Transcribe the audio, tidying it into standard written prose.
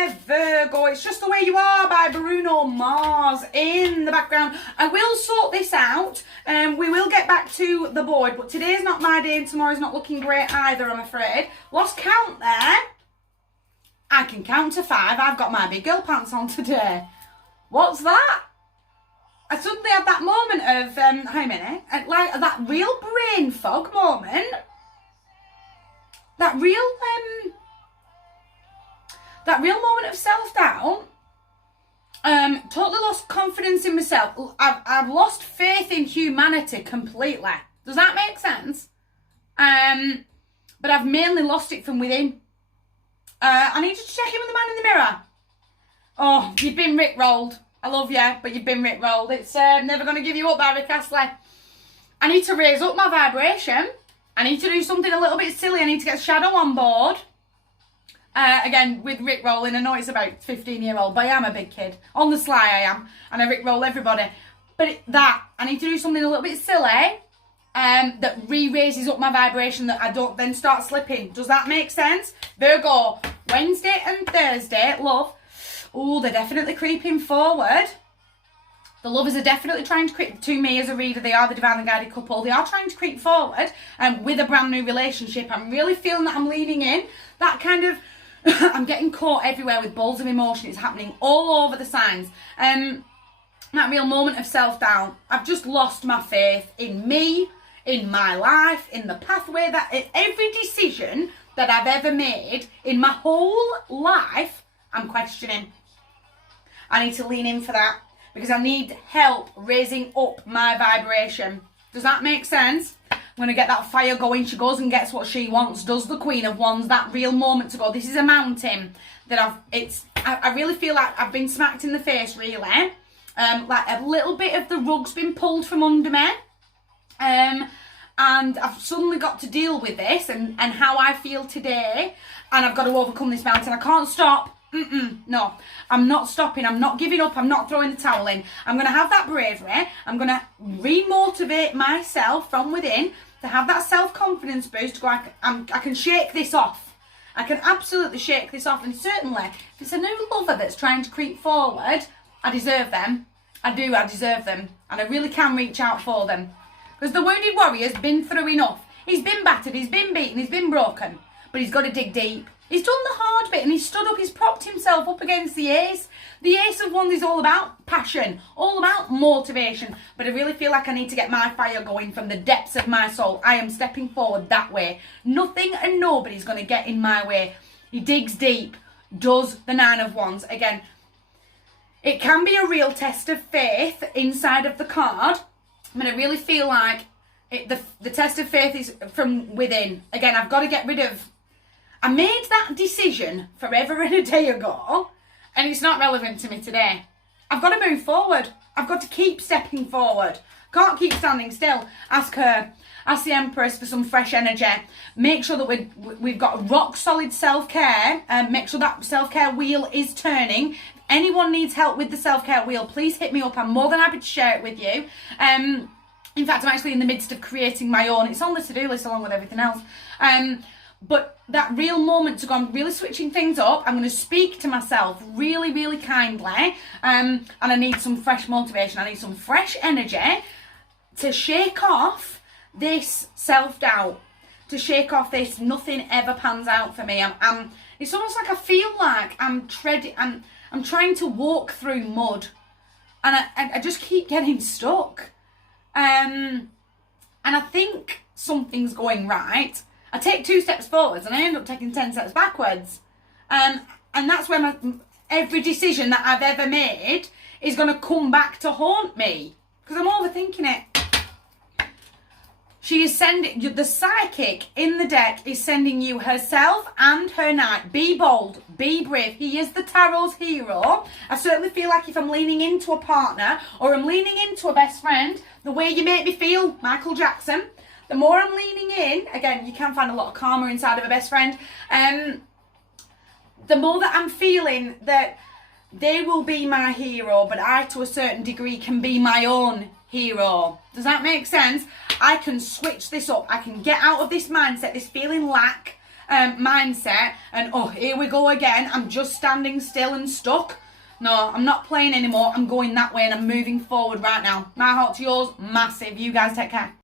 there, Virgo. It's Just the Way You Are by Bruno Mars in the background. I will sort this out. We will get back to the board, but today's not my day and tomorrow's not looking great either, I'm afraid. Lost count there. I can count to 5. I've got my big girl pants on today. What's that? I suddenly had that moment of, how many? Like that real brain fog moment. That real moment of self-doubt. Totally lost confidence in myself. I've lost faith in humanity completely. Does that make sense? But I've mainly lost it from within. I need you to check in with the man in the mirror. Oh, you've been rickrolled. I love you, but you've been rickrolled. It's never going to give you up, Barry Castley. I need to raise up my vibration. I need to do something a little bit silly. I need to get Shadow on board. Again, with rickrolling, I know it's about 15-year-old, but I am a big kid. On the sly, I am. And I rickroll everybody. But I need to do something a little bit silly that re-raises up my vibration, that I don't then start slipping. Does that make sense? Virgo, Wednesday and Thursday, love. Oh, they're definitely creeping forward. The lovers are definitely trying to creep, to me as a reader, they are the divinely guided couple. They are trying to creep forward with a brand new relationship. I'm really feeling that I'm leaning in. That kind of, I'm getting caught everywhere with balls of emotion. It's happening all over the signs. That real moment of self-doubt. I've just lost my faith in me, in my life, in the pathway, that every decision that I've ever made in my whole life, I'm questioning. I need to lean in for that because I need help raising up my vibration. Does that make sense? I'm going to get that fire going. She goes and gets what she wants. Does the Queen of Wands. That real moment to go, this is a mountain that I really feel like I've been smacked in the face, really. Like a little bit of the rug's been pulled from under me. And I've suddenly got to deal with this and how I feel today. And I've got to overcome this mountain. I can't stop. No, I'm not stopping. I'm not giving up. I'm not throwing the towel in. I'm going to have that bravery. I'm going to re-motivate myself from within to have that self-confidence boost to go, I can shake this off. I can absolutely shake this off. And certainly, if it's a new lover that's trying to creep forward, I deserve them. I do. I deserve them. And I really can reach out for them. Because the wounded warrior's been through enough. He's been battered. He's been beaten. He's been broken. But he's got to dig deep. He's done the hard bit and he's stood up, he's propped himself up against the ace. The Ace of Wands is all about passion, all about motivation. But I really feel like I need to get my fire going from the depths of my soul. I am stepping forward that way. Nothing and nobody's going to get in my way. He digs deep, does the Nine of Wands. Again, it can be a real test of faith inside of the card. But I really feel like the test of faith is from within. Again, I've got to get rid of... I made that decision forever and a day ago, and it's not relevant to me today. I've got to move forward. I've got to keep stepping forward. Can't keep standing still. Ask her, ask the Empress for some fresh energy. Make sure that we've got rock solid self-care, and make sure that self-care wheel is turning. If anyone needs help with the self-care wheel, please hit me up. I'm more than happy to share it with you. In fact, I'm actually in the midst of creating my own. It's on the to-do list along with everything else. But that real moment to go, I'm really switching things up. I'm going to speak to myself really, really kindly. And I need some fresh motivation. I need some fresh energy to shake off this self-doubt. To shake off this nothing ever pans out for me. It's almost like I feel like I'm trying to walk through mud. And I just keep getting stuck. And I think something's going right. I take 2 steps forwards and I end up taking 10 steps backwards. And that's where every decision that I've ever made is going to come back to haunt me. Because I'm overthinking it. She is sending, the psychic in the deck is sending you herself and her knight. Be bold, be brave. He is the tarot's hero. I certainly feel like if I'm leaning into a partner or I'm leaning into a best friend, the way you make me feel, Michael Jackson, the more I'm leaning in, again, you can find a lot of karma inside of a best friend, the more that I'm feeling that they will be my hero, but I, to a certain degree, can be my own hero. Does that make sense? I can switch this up. I can get out of this mindset, this feeling lack, mindset and, oh, here we go again, I'm just standing still and stuck. No, I'm not playing anymore. I'm going that way and I'm moving forward right now. My heart to yours, massive. You guys take care.